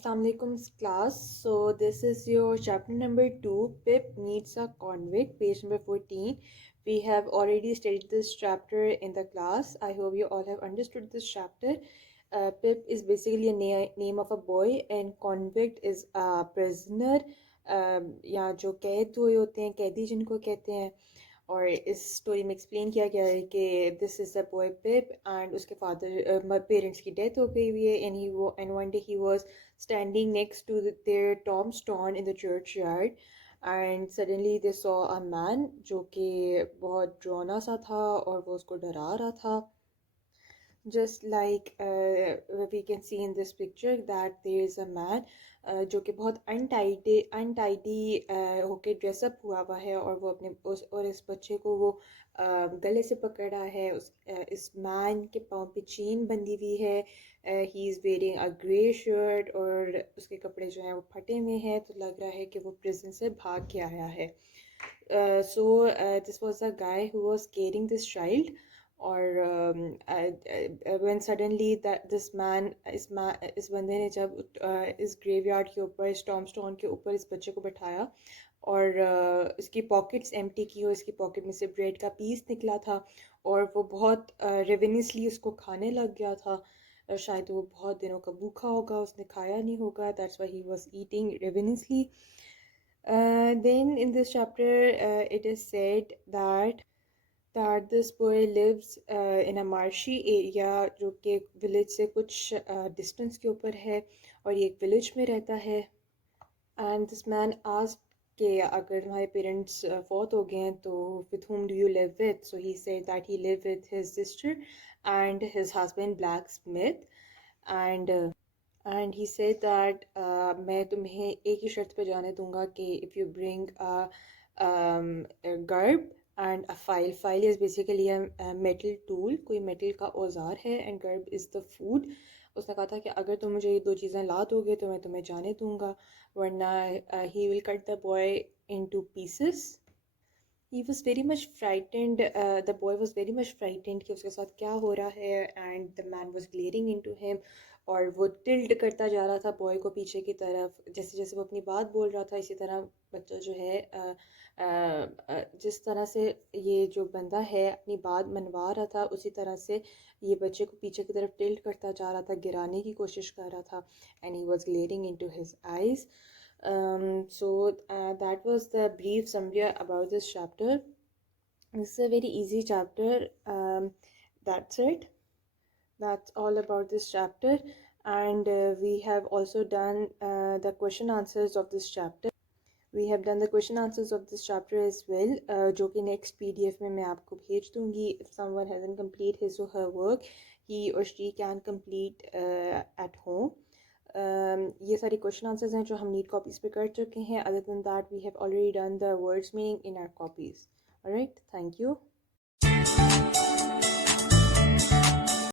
Assalamu alaikum class. So this is your chapter number 2, Pip Meets a Convict, page number 14. We have already studied this chapter in the class. I hope you all have understood this chapter. Pip is basically a name of a boy and convict is a prisoner, या जो कैद हुए होते हैं, कैदी जिनको कहते हैं. और इस स्टोरी में एक्सप्लेन किया गया है कि this is the boy Pip and उसके फादर पेरेंट्स की डेथ हो गई हुई है and one day he was standing next to their tombstone in the churchyard and suddenly they saw a man जो कि बहुत ड्रोना सा था और वो उसको डरा रहा था. Just like we can see in this picture that there is a man जो कि बहुत अनटाइडी होके ड्रेसअप हुआ है और वो अपने इस बच्चे को वो गले से पकड़ रहा है. इस मैन के पाँव पे चेन बंधी हुई है. He is wearing a grey shirt और उसके कपड़े जो हैं वो फटे हुए हैं, तो लग रहा है कि वो प्रिजन से भाग के आया है. So this was a guy who was carrying this child. और when suddenly that this man इस बंदे ने जब इस ग्रेवयार्ड के ऊपर इस टॉम्बस्टोन के ऊपर इस बच्चे को बैठाया और इसकी पॉकेट्स एम्प्टी की और इसकी पॉकेट में से ब्रेड का पीस निकला था और वो बहुत रेवेनियसली उसको खाने लग गया था. शायद वो बहुत दिनों का भूखा होगा, उसने खाया नहीं होगा, that's why he was eating ravenously. Then in this chapter it is said that this boy lives in a marshy area जो कि विलेज से कुछ डिस्टेंस के ऊपर है और ये एक विलेज में रहता है. एंड दिस मैन आस्क्ड कि अगर तुम्हारे पेरेंट्स फौत हो गए हैं तो with whom do you live with? So he said that he lived with his sister and his husband blacksmith and he said that मैं तुम्हें एक ही शर्त पे जाने दूंगा कि if you bring a garb and a file is basically a metal tool, कोई metal का औजार है and garb is the food. उसने कहा था कि अगर तुम मुझे ये दो चीज़ें ला दोगे तो मैं तुम्हें जाने दूंगा, वरना he will cut the boy into pieces. He was very much frightened. The boy was very much frightened कि उसके साथ क्या हो रहा है. And the man was glaring into him. और वो टिल्ट करता जा रहा था बॉय को पीछे की तरफ. जैसे जैसे वो अपनी बात बोल रहा था इसी तरह बच्चा जो है जिस तरह से ये जो बंदा है अपनी बात मनवा रहा था उसी तरह से ये बच्चे को पीछे की तरफ टिल्ट करता जा रहा था, गिराने की कोशिश कर रहा था. And he was glaring into his eyes. So that was the brief summary about this chapter. This is a very easy chapter. That's it. That's all about this chapter. And we have also done the question answers of this chapter. We have done the question answers of this chapter as well, जो कि next PDF में मैं आपको भेज दूँगी. If someone hasn't completed his or her work, he or she can complete at home. ये सारे question answers हैं जो हम नीट कॉपीज़ पे कर चुके हैं. Other than that we have already done the words meaning in our copies. Alright, thank you.